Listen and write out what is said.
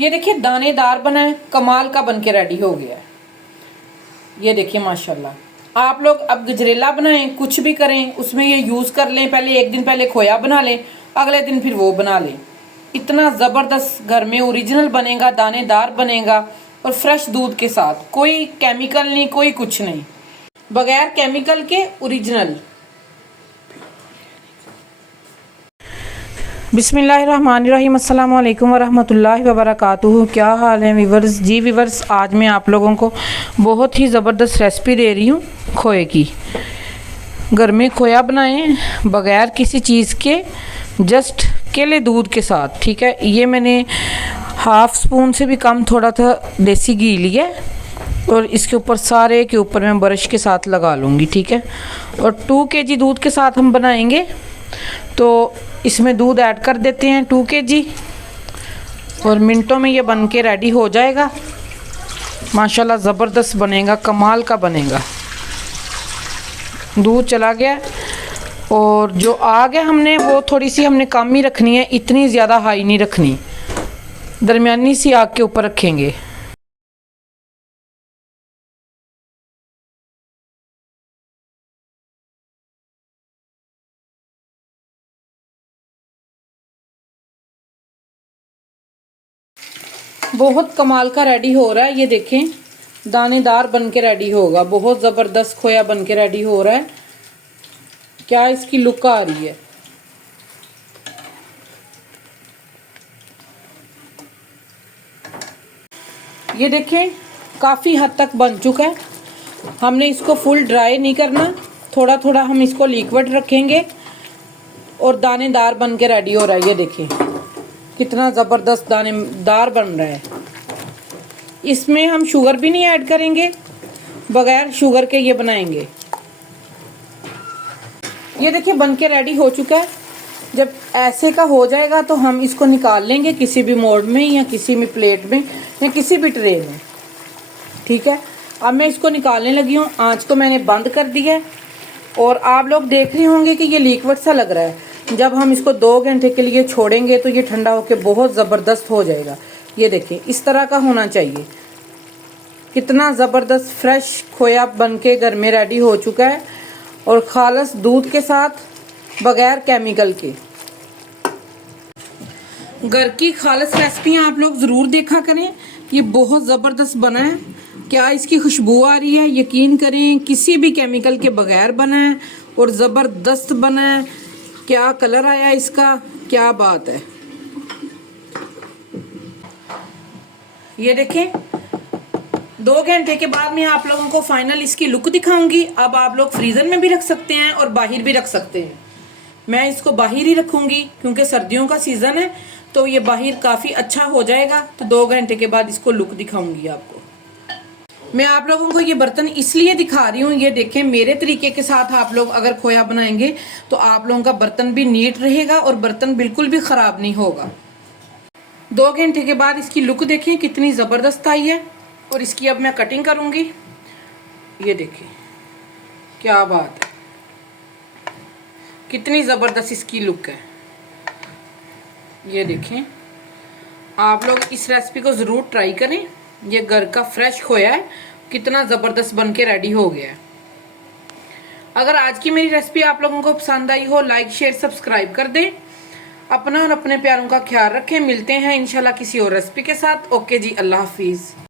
ये देखिए दानेदार बना है, कमाल का बन के रेडी हो गया है। ये देखिए माशाल्लाह। आप लोग अब गजरेला बनाएं, कुछ भी करें, उसमें ये यूज़ कर लें। पहले एक दिन पहले खोया बना लें, अगले दिन फिर वो बना लें। इतना ज़बरदस्त घर में ओरिजिनल बनेगा, दानेदार बनेगा और फ्रेश दूध के साथ, कोई केमिकल नहीं, कोई कुछ नहीं, बगैर केमिकल के ओरिजिनल। बिस्मिल्लाहिर्रहमानिर्रहीम, अस्सलाम वालेकुम वरहमतुल्लाहि वबरकातुहू। क्या हाल है वीवर्स? जी वीवर्स, आज मैं आप लोगों को बहुत ही ज़बरदस्त रेसिपी दे रही हूँ खोए की। घर में खोया बनाएं बगैर किसी चीज़ के, जस्ट केले दूध के साथ, ठीक है। ये मैंने हाफ़ स्पून से भी कम थोड़ा सा देसी घी लिया और इसके ऊपर सारे के ऊपर मैं ब्रश के साथ लगा लूँगी, ठीक है। और 2 kg दूध के साथ हम बनाएंगे, तो इसमें दूध ऐड कर देते हैं 2 kg और मिनटों में ये बन के रेडी हो जाएगा। माशाल्लाह ज़बरदस्त बनेगा, कमाल का बनेगा। दूध चला गया और जो आग है हमने वो थोड़ी सी हमने कम ही रखनी है, इतनी ज़्यादा हाई नहीं रखनी, दरमियानी सी आग के ऊपर रखेंगे। बहुत कमाल का रेडी हो रहा है, ये देखें, दानेदार बन के रेडी होगा। बहुत ज़बरदस्त खोया बन के रेडी हो रहा है। क्या इसकी लुक आ रही है। ये देखें, काफ़ी हद तक बन चुका है। हमने इसको फुल ड्राई नहीं करना, थोड़ा थोड़ा हम इसको लिक्विड रखेंगे और दानेदार बन के रेडी हो रहा है। ये देखें कितना ज़बरदस्त दानेदार बन रहा है। इसमें हम शुगर भी नहीं ऐड करेंगे, बगैर शुगर के ये बनाएंगे। ये देखिए बन के रेडी हो चुका है। जब ऐसे का हो जाएगा तो हम इसको निकाल लेंगे किसी भी मोल्ड में या किसी भी प्लेट में या किसी भी ट्रे में, ठीक है। अब मैं इसको निकालने लगी हूँ। आँच तो मैंने बंद कर दी है और आप लोग देख रहे होंगे कि ये लिक्विड सा लग रहा है। जब हम इसको 2 घंटे के लिए छोड़ेंगे तो ये ठंडा होकर बहुत ज़बरदस्त हो जाएगा। ये देखें, इस तरह का होना चाहिए। कितना ज़बरदस्त फ्रेश खोया बन के घर में रेडी हो चुका है और खालस दूध के साथ, बगैर केमिकल के। घर की खालस रेसिपियाँ आप लोग ज़रूर देखा करें। ये बहुत ज़बरदस्त बना है। क्या इसकी खुशबू आ रही है? यकीन करें, किसी भी केमिकल के बगैर बना है और ज़बरदस्त बना है। क्या कलर आया इसका, क्या बात है। ये देखें, 2 घंटे के बाद मैं आप लोगों को फाइनल इसकी लुक दिखाऊंगी। अब आप लोग फ्रीज़र में भी रख सकते हैं और बाहर भी रख सकते हैं। मैं इसको बाहर ही रखूंगी क्योंकि सर्दियों का सीज़न है, तो ये बाहर काफ़ी अच्छा हो जाएगा। तो 2 घंटे के बाद इसको लुक दिखाऊंगी आपको। मैं आप लोगों को ये बर्तन इसलिए दिखा रही हूँ, ये देखें, मेरे तरीके के साथ आप लोग अगर खोया बनाएंगे तो आप लोगों का बर्तन भी नीट रहेगा और बर्तन बिल्कुल भी ख़राब नहीं होगा। 2 घंटे के बाद इसकी लुक देखें कितनी ज़बरदस्त आई है। और इसकी अब मैं कटिंग करूँगी। ये देखिए क्या बात है, कितनी ज़बरदस्त इसकी लुक है। ये देखें, आप लोग इस रेसिपी को ज़रूर ट्राई करें। ये घर का फ्रेश खोया है, कितना ज़बरदस्त बन के रेडी हो गया है। अगर आज की मेरी रेसिपी आप लोगों को पसंद आई हो, लाइक शेयर सब्सक्राइब कर दें। अपना और अपने प्यारों का ख्याल रखें। मिलते हैं इंशाल्लाह किसी और रेसिपी के साथ। ओके जी, अल्लाह हाफिज़।